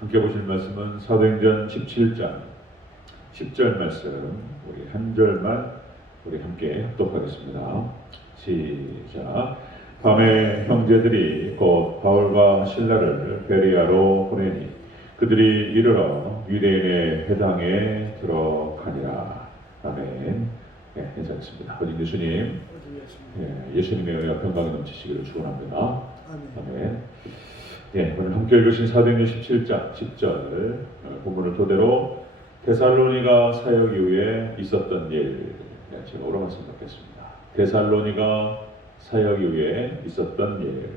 함께 보실 말씀은 사도행전 17장 10절 말씀, 우리 한 절만 우리 함께 합독하겠습니다. 시작. 밤에 형제들이 곧 바울과 실라를 베레아로 보내니 그들이 이르러 유대인의 회당에 들어가니라. 아멘. 네, 괜찮습니다. 어진 예수님, 예수님의 은혜와 평강이 넘치시기를 축원합니다. 아멘. 네, 오늘 함께 읽으신 사도행전 17장 10절 본문을 토대로 데살로니가 사역 이후에 있었던 일, 제가 오래 말씀 받겠습니다. 데살로니가 사역 이후에 있었던 일.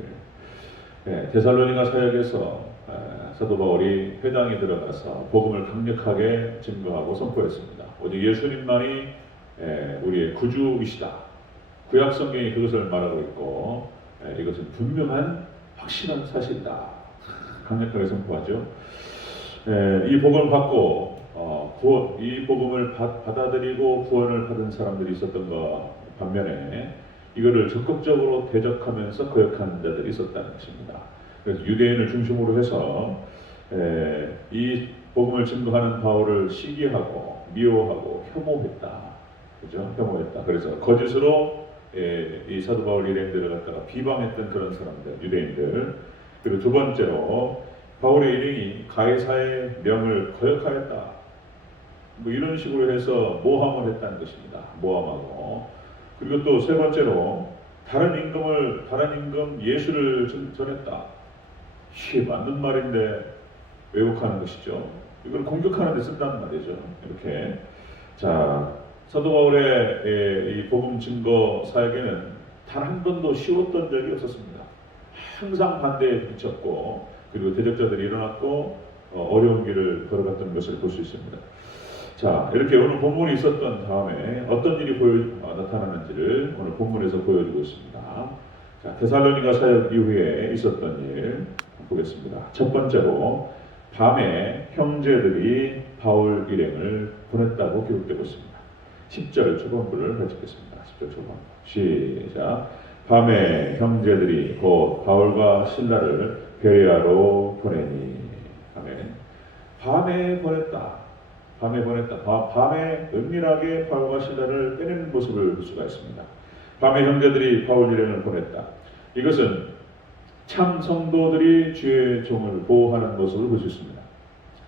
데살로니가 사역에서 사도 바울이 회당에 들어가서 복음을 강력하게 증거하고 선포했습니다. 오직 예수님만이 우리의 구주이시다. 구약 성경이 그것을 말하고 있고 이것은 분명한 확실한 사실이다. 강력하게 선포하죠. 이 복음을 받고 이 복음을 받아들이고 구원을 받은 사람들이 있었던 것 반면에 이거를 적극적으로 대적하면서 거역한 자들이 있었다는 것입니다. 그래서 유대인을 중심으로 해서 이 복음을 증거하는 바울을 시기하고 미워하고 혐오했다. 그죠? 혐오했다. 그래서 거짓으로 이 사도 바울 일행들을 갖다가 비방했던 그런 사람들, 유대인들. 그리고 두 번째로 바울의 일행이 가이사의 명을 거역하였다. 뭐 이런 식으로 해서 모함을 했다는 것입니다. 모함하고. 그리고 또 세 번째로 다른 임금 예수를 전했다. 이게 맞는 말인데 왜곡하는 것이죠. 이걸 공격하는 데 쓴다는 말이죠. 이렇게. 자, 사도 바울의 이 복음 증거 사역에는 단 한 번도 쉬웠던 적이 없었습니다. 항상 반대에 부딪혔고 그리고 대적자들이 일어났고 어려운 길을 걸어갔던 것을 볼 수 있습니다. 자, 이렇게 오늘 본문이 있었던 다음에 어떤 일이 나타나는지를 오늘 본문에서 보여주고 있습니다. 자, 데살로니가 사역 이후에 있었던 일 보겠습니다. 첫 번째로 밤에 형제들이 바울 일행을 보냈다고 기록되고 있습니다. 10절 초반부를 해주겠습니다. 10절 초반부 시작. 밤에 형제들이 곧 바울과 실라를 베레아로 보내니. 아멘. 밤에 보냈다. 밤에 은밀하게 바울과 실라를 빼내는 모습을 볼 수가 있습니다. 밤에 형제들이 바울 일행을 보냈다. 이것은 참 성도들이 주의 종을 보호하는 모습을 볼 수 있습니다.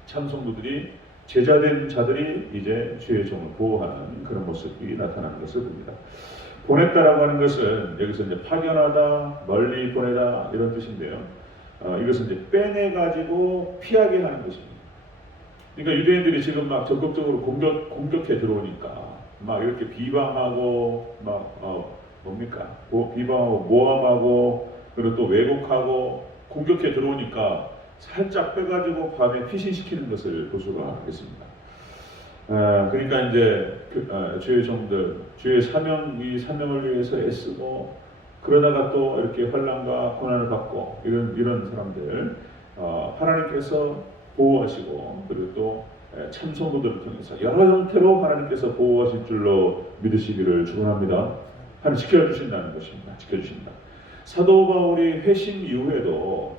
참 성도들이 제자된 자들이 이제 주의 종을 보호하는 그런 모습이 나타나는 것을 봅니다. 보냈다라고 하는 것은 여기서 이제 파견하다, 멀리 보내다 이런 뜻인데요. 이것은 이제 빼내가지고 피하게 하는 것입니다. 그러니까 유대인들이 지금 막 적극적으로 공격해 들어오니까 막 이렇게 비방하고 비방하고 모함하고 그리고 또 왜곡하고 공격해 들어오니까 살짝 빼가지고 밤에 피신시키는 것을 볼 수가 있습니다. 그러니까 이제 주의 종들, 주의 이 사명을 위해서 애쓰고 그러다가 또 이렇게 환난과 고난을 받고 이런 사람들 하나님께서 보호하시고 그리고 또 참성도들을 통해서 여러 형태로 하나님께서 보호하실 줄로 믿으시기를 축원합니다. 하나님 지켜주신다는 것입니다. 지켜주신다. 사도 바울이 회심 이후에도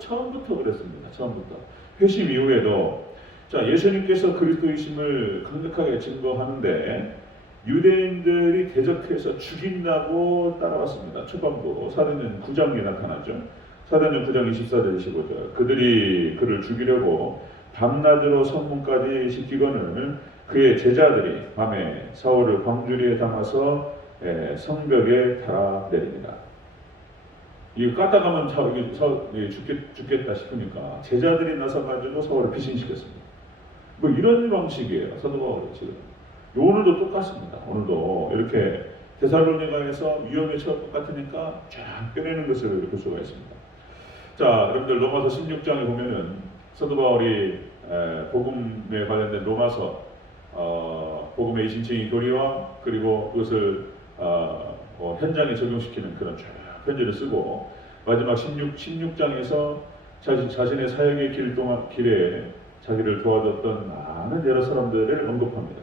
처음부터 그랬습니다. 처음부터 회심 이후에도 자, 예수님께서 그리스도이심을 강력하게 증거하는데 유대인들이 대적해서 죽인다고 따라왔습니다. 초반부 사도행전 9장에 나타나죠. 사도행전 9장 24절 25절 그들이 그를 죽이려고 밤낮으로 성문까지 시키거늘 그의 제자들이 밤에 사울을 광주리에 담아서 성벽에 달아내립니다. 이거 까다가면 죽겠다 싶으니까 제자들이 나서가지고 사울을 피신시켰습니다. 뭐 이런 방식이에요. 사도 바울이 지금. 오늘도 똑같습니다. 오늘도 이렇게 데살로니가에서 위험에 처할 것 같으니까 쫙 빼내는 것을 볼 수가 있습니다. 자, 여러분들 로마서 16장에 보면은 사도 바울이 복음에 관련된 로마서 복음의 이신칭이 교리와 그리고 그것을 현장에 적용시키는 그런 편지를 쓰고 마지막 16장에서 자신의 사역의 길에 자기를 도와줬던 많은 여러 사람들을 언급합니다.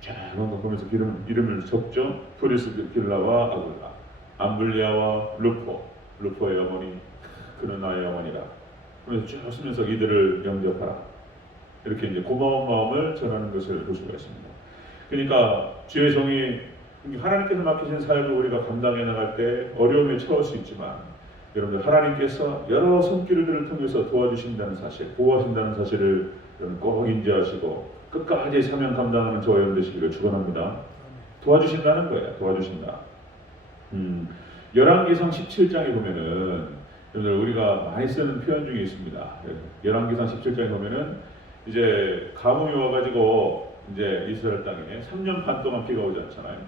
자, 언급하면서 이름을 적죠. 프리스길라와 아굴라, 암블리아와 루포의 어머니, 그는 나의 어머니라. 그러면서 쭉 쓰면서 이들을 영접하라. 이렇게 이제 고마운 마음을 전하는 것을 볼 수가 있습니다. 그러니까 주의 종이 하나님께서 맡기신 사역을 우리가 감당해 나갈 때 어려움에 처할 수 있지만 여러분들 하나님께서 여러 손길들을 통해서 도와주신다는 사실, 보호하신다는 사실을 여러분 꼭 인지하시고 끝까지 사명 감당하는 저와 여러분 되시기를 축원합니다. 도와주신다는 거예요. 도와주신다. 열왕기상 17장에 보면은 여러분들 우리가 많이 쓰는 표현 중에 있습니다. 열왕기상 17장에 보면은 이제 가뭄이 와가지고 이제 이스라엘 땅에 3년 반 동안 비가 오지 않잖아요.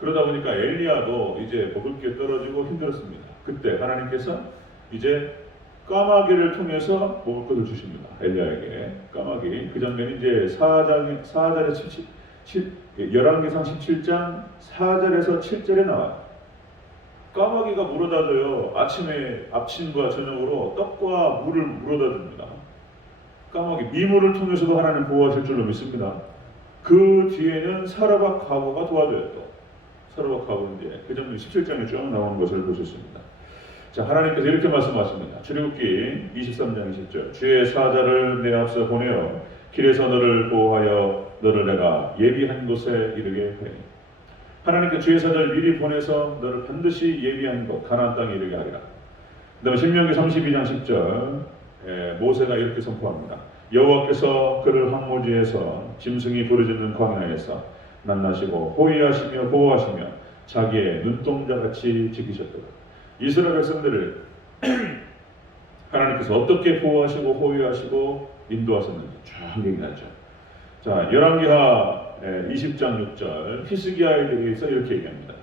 그러다 보니까 엘리야도 이제 먹을 게 떨어지고 힘들었습니다. 그때 하나님께서 이제 까마귀를 통해서 먹을 것을 주십니다. 엘리야에게 까마귀. 그 장면이 이제 4절에 11기상 17장 4절에서 7절에 나와요. 까마귀가 물어다 줘요. 아침에 아침과 저녁으로 떡과 물을 물어다 줍니다. 까마귀 미물을 통해서도 하나님 보호하실 줄로 믿습니다. 그 뒤에는 사라박 과부가 도와줘요. 또 사라박 과부인데 그 장면이 17장에 쭉 나오는 것을 볼 수 있습니다. 자, 하나님께서 이렇게 말씀하십니다. 출애굽기 23장 20절 주의 사자를 내 앞서 보내어 길에서 너를 보호하여 너를 내가 예비한 곳에 이르게 하리니. 하나님께 주의 사자를 미리 보내서 너를 반드시 예비한 곳 가나안 땅에 이르게 하리라. 그 다음에 신명기 32장 10절 모세가 이렇게 선포합니다. 여호와께서 그를 황무지에서 짐승이 부르짖는 광야에서 만나시고 호위하시며 보호하시며 자기의 눈동자같이 지키셨도다. 이스라엘 백성들을 하나님께서 어떻게 보호하시고 호위하시고 인도하셨는지 쫙 얘기하죠. 자, 열왕기하 20장 6절 히스기야에 대해서 이렇게 얘기합니다.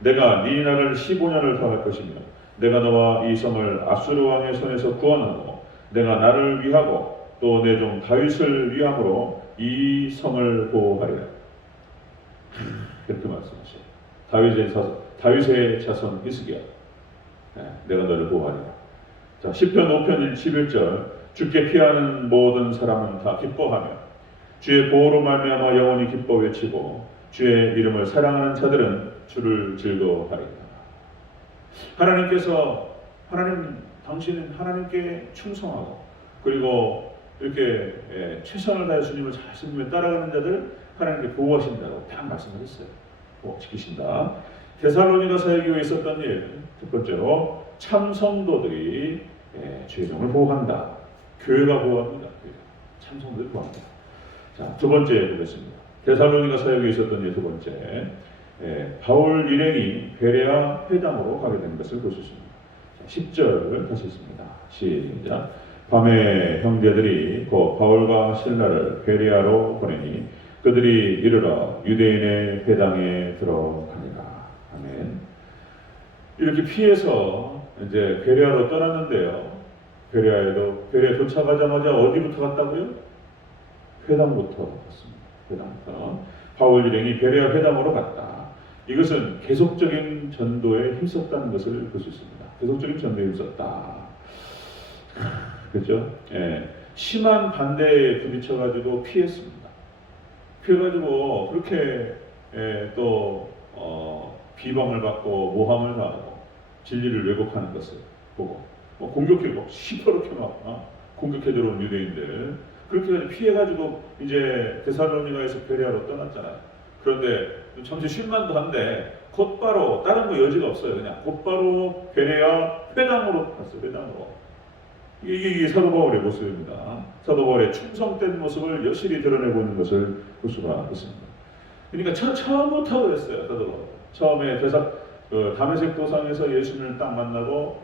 내가 네 날을 15년을 더할 것이며 내가 너와 이 성을 아수르 왕의 손에서 구원하고 내가 나를 위하고 또 내 종 다윗을 위함으로 이 성을 보호하리라. 이렇게 말씀하셔요. 다윗의 자손 히스기야. 내가 너를 보호하리라. 자, 시편 5편 11절 주께 피하는 모든 사람은 다 기뻐하며 주의 보호로 말미암아 영원히 기뻐 외치고 주의 이름을 사랑하는 자들은 주를 즐거워하리라. 당신은 하나님께 충성하고 그리고 이렇게 최선을 다해 주님을 잘 섬기며 따라가는 자들 하나님께 보호하신다고 딱 말씀하셨어요. 지키신다. 데살로니가 사역교회에 있었던 일, 첫 번째로 참 성도들이 주의 종을 보호한다. 교회가 보호합니다. 참 성도들이 보호합니다. 자, 두 번째 보겠습니다. 데살로니가 사역에 있었던 일 두 번째, 바울 일행이 베레아 회당으로 가게 된 것을 볼 수 있습니다. 자, 10절을 다시 읽습니다. 시작. 밤에 형제들이 곧 바울과 실라를 베레아로 보내니 그들이 이르러 유대인의 회당에 들어가니라. 아멘. 이렇게 피해서 이제 베레아로 떠났는데요. 베레아 도착하자마자 어디부터 갔다고요? 회당부터 갔습니다. 회당부터. 바울 일행이 베레아 회당으로 갔다. 이것은 계속적인 전도에 힘썼다는 것을 볼 수 있습니다. 계속적인 전도에 힘썼다. 그렇죠? 심한 반대에 부딪혀가지고 피했습니다. 피해가지고 그렇게 또 비방을 받고 모함을 받고 진리를 왜곡하는 것을 보고 공격해고 시퍼렇게 막 공격해 들어온 유대인들 그렇게 해서 피해가지고 이제 데살로니가에서 베레아로 떠났잖아요. 그런데 잠시 쉴만도 한데 곧바로 다른 거 여지가 없어요. 그냥 곧바로 베레아 회당으로 갔어요. 회당으로. 이게 사도 바울의 모습입니다. 사도 바울의 충성된 모습을 여실히 드러내고 있는 것을 볼 수가 있습니다. 그러니까 처음부터 그랬어요. 사도 바울. 처음에 다메섹 도상에서 예수님을 딱 만나고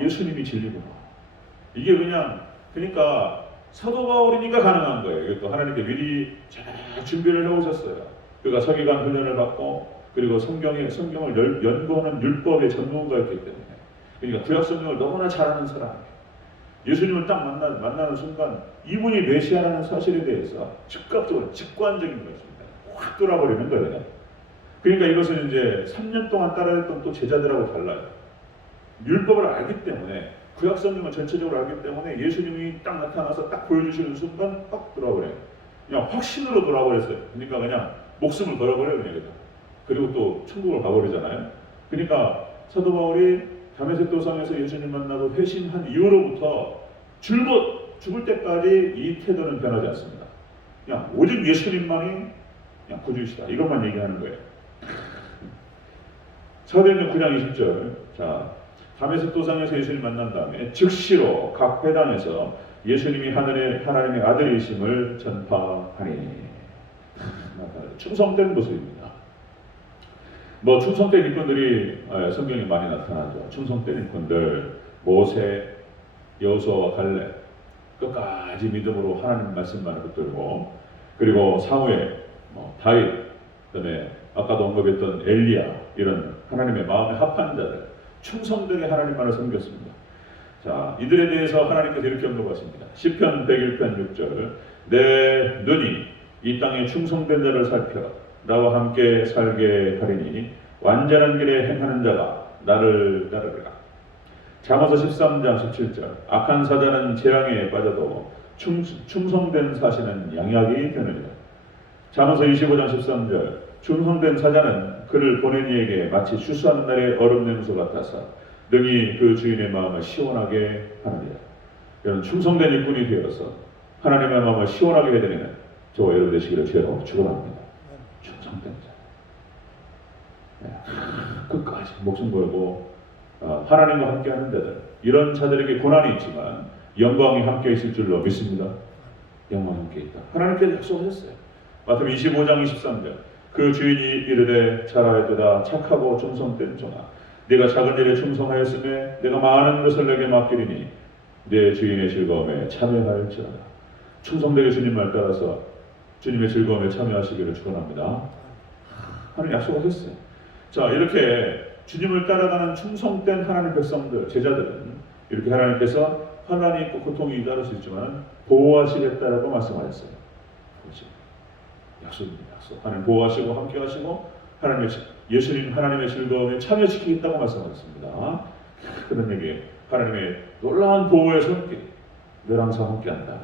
예수님이 진리구나. 이게 그러니까 사도 바울이니까 가능한 거예요. 이것도 하나님께 미리 잘 준비를 해오셨어요. 그가 서기관 훈련을 받고 그리고 성경을 연구하는 율법의 전문가였기 때문에 그러니까 구약 성경을 너무나 잘 아는 사람. 예수님을 딱 만나는 순간 이분이 메시아라는 사실에 대해서 즉각적으로 직관적인 것입니다. 확 돌아버리는 거예요. 그러니까 이것은 이제 3년 동안 따라했던 또 제자들하고 달라요. 율법을 알기 때문에 구약 성경을 전체적으로 알기 때문에 예수님이 딱 나타나서 딱 보여주시는 순간 딱 돌아버려요. 그냥 확신으로 돌아버렸어요. 그러니까 그냥 목숨을 걸어버려요. 그냥. 그리고 또 천국을 가버리잖아요. 그러니까 사도 바울이 다메섹 도상에서 예수님 만나고 회심한 이후로부터 죽을 때까지 이 태도는 변하지 않습니다. 그냥 오직 예수님만이 그냥 구주이시다. 이것만 얘기하는 거예요. 사도행전 9장 20절. 자, 다메섹 도상에서 예수님 만난 다음에 즉시로 각 회당에서 예수님이 하나님의 아들이심을 전파하니. 충성된 모습입니다. 뭐 충성된 일꾼들이 성경에 많이 나타나죠. 충성된 일꾼들 모세, 여호수아와 갈렙 끝까지 믿음으로 하나님 말씀만을 붙들고, 그리고 사무엘, 다윗, 그다음에 아까도 언급했던 엘리야, 이런 하나님의 마음에 합한 자들 충성되게 하나님만을 섬겼습니다. 자, 이들에 대해서 하나님께서 이렇게 언급하십니다. 시편 101편 6절. 내 눈이 이 땅에 충성된 자를 살펴 나와 함께 살게 하리니 완전한 길에 행하는 자가 나를 따르리라. 잠언서 13장 17절. 악한 사자는 재앙에 빠져도 충성된 사시는 양약이 되느니라. 잠언서 25장 13절. 충성된 사자는 그를 보낸 이에게 마치 추수하는 날의 얼음 냉수 같아서 능히 그 주인의 마음을 시원하게 하느니라. 여러분, 충성된 일꾼이 되어서 하나님의 마음을 시원하게 해드리는 저와 여러분 되시기를 주여 축원합니다. 충성된 자, 끝까지 목숨 걸고 하나님과 함께하는 자들, 이런 자들에게 고난이 있지만 영광이 함께 있을 줄로 믿습니다. 영광이 함께 있다. 하나님께서 약속하셨어요. 마태복음 25장 23절. 그 주인이 이르되 잘하였도다 착하고 충성된 종아, 네가 작은 일에 충성하였으며 내가 많은 것을 내게 맡기리니 내 주인의 즐거움에 참여할지어다. 충성되게 주님 말 따라서 주님의 즐거움에 참여하시기를 축원합니다. 하나님 약속하셨어요. 자, 이렇게 주님을 따라가는 충성된 하나님 백성들, 제자들은 이렇게 하나님께서 환난이 있고 고통이 잇따를 수 있지만 보호하시겠다라고 말씀하셨어요. 그렇죠? 약속입니다. 약속. 하나님 보호하시고 함께하시고 예수님 하나님의 즐거움에 참여시키겠다고 말씀하셨습니다. 그런 얘기, 하나님의 놀라운 보호의 손길 늘 항상 함께한다.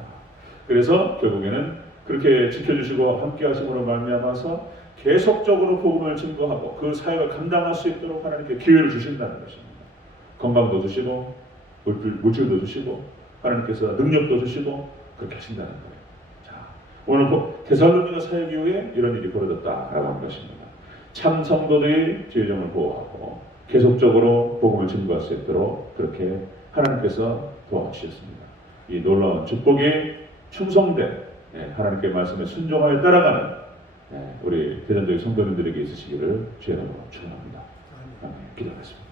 그래서 결국에는 그렇게 지켜주시고 함께하심으로 말미암아서 계속적으로 복음을 증거하고 그 사역을 감당할 수 있도록 하나님께 기회를 주신다는 것입니다. 건강도 주시고 물질도 주시고 하나님께서 능력도 주시고 그렇게 하신다는 거예요. 자, 오늘 데살로니가 사역 이후에 이런 일이 벌어졌다라고 하는 것입니다. 참 성도들이 주의정을 보호하고 계속적으로 복음을 증거할 수 있도록 그렇게 하나님께서 도와주셨습니다. 이 놀라운 축복이 충성된 하나님께 말씀에 순종하여 따라가는 우리 대전도의 성도님들에게 있으시기를 주의 이름으로 축원합니다. 기도하겠습니다.